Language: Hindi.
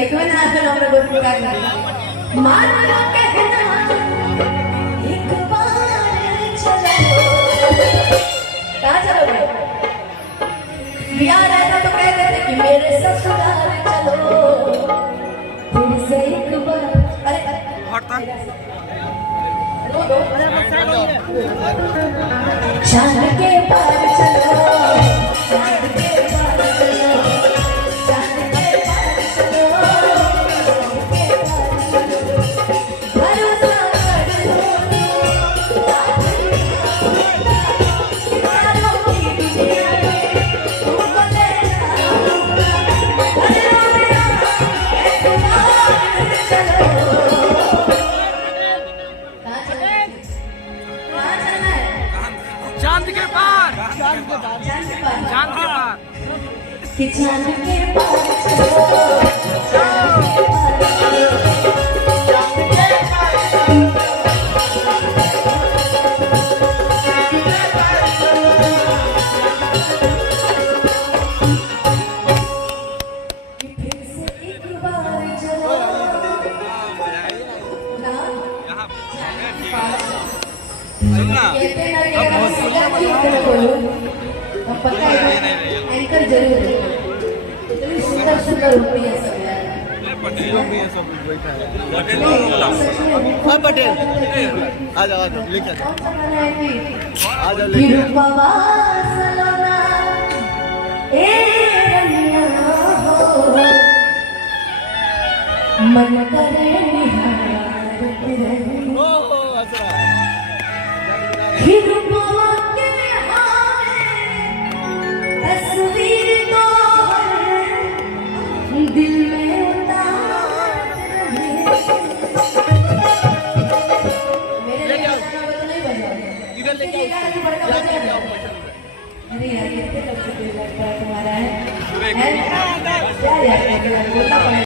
एक बार ना तो हमने बहुत प्यार किया मान लो कहना एक बार चलो कहाँ चलोगे प्यार ऐसा तो कह देते कि मेरे ससुराल चलो फिर से एक बार अरे चांद के पार चलो चांद के पार चलो चांद के पार चलो चांद के पार चलो भरोसा कर लो सितारों की दुनिया में तुमको ले जाऊंगा अरे मेरा एक बार चलो चांद के पार चांद के पार कि चांद के पार चलो कि फिर से एक बार चलो ना सुनना कहते ना कि अगर हम सीधा क्यों ना बोलो हम पता है एंकर जरूर है इतनी सुंदर सुंदर होती है सब यार हाँ पटेल आ जाओ लेकर कौन सा गाना है कि आ जाओ लेकर रूपवा सलोना ए रनिया हो मन करे निहारत रहे ही रूपवा के हारे तस्वीर तो दिल में उतारत रहे मेरे लिए गाना वो तो नहीं बजाओगे इधर लेके ये गाना भी बड़का बजा दो। अरे यार कितने कब से दिल लगता है तुम्हारा है क्या यार बोलना पड़ेगा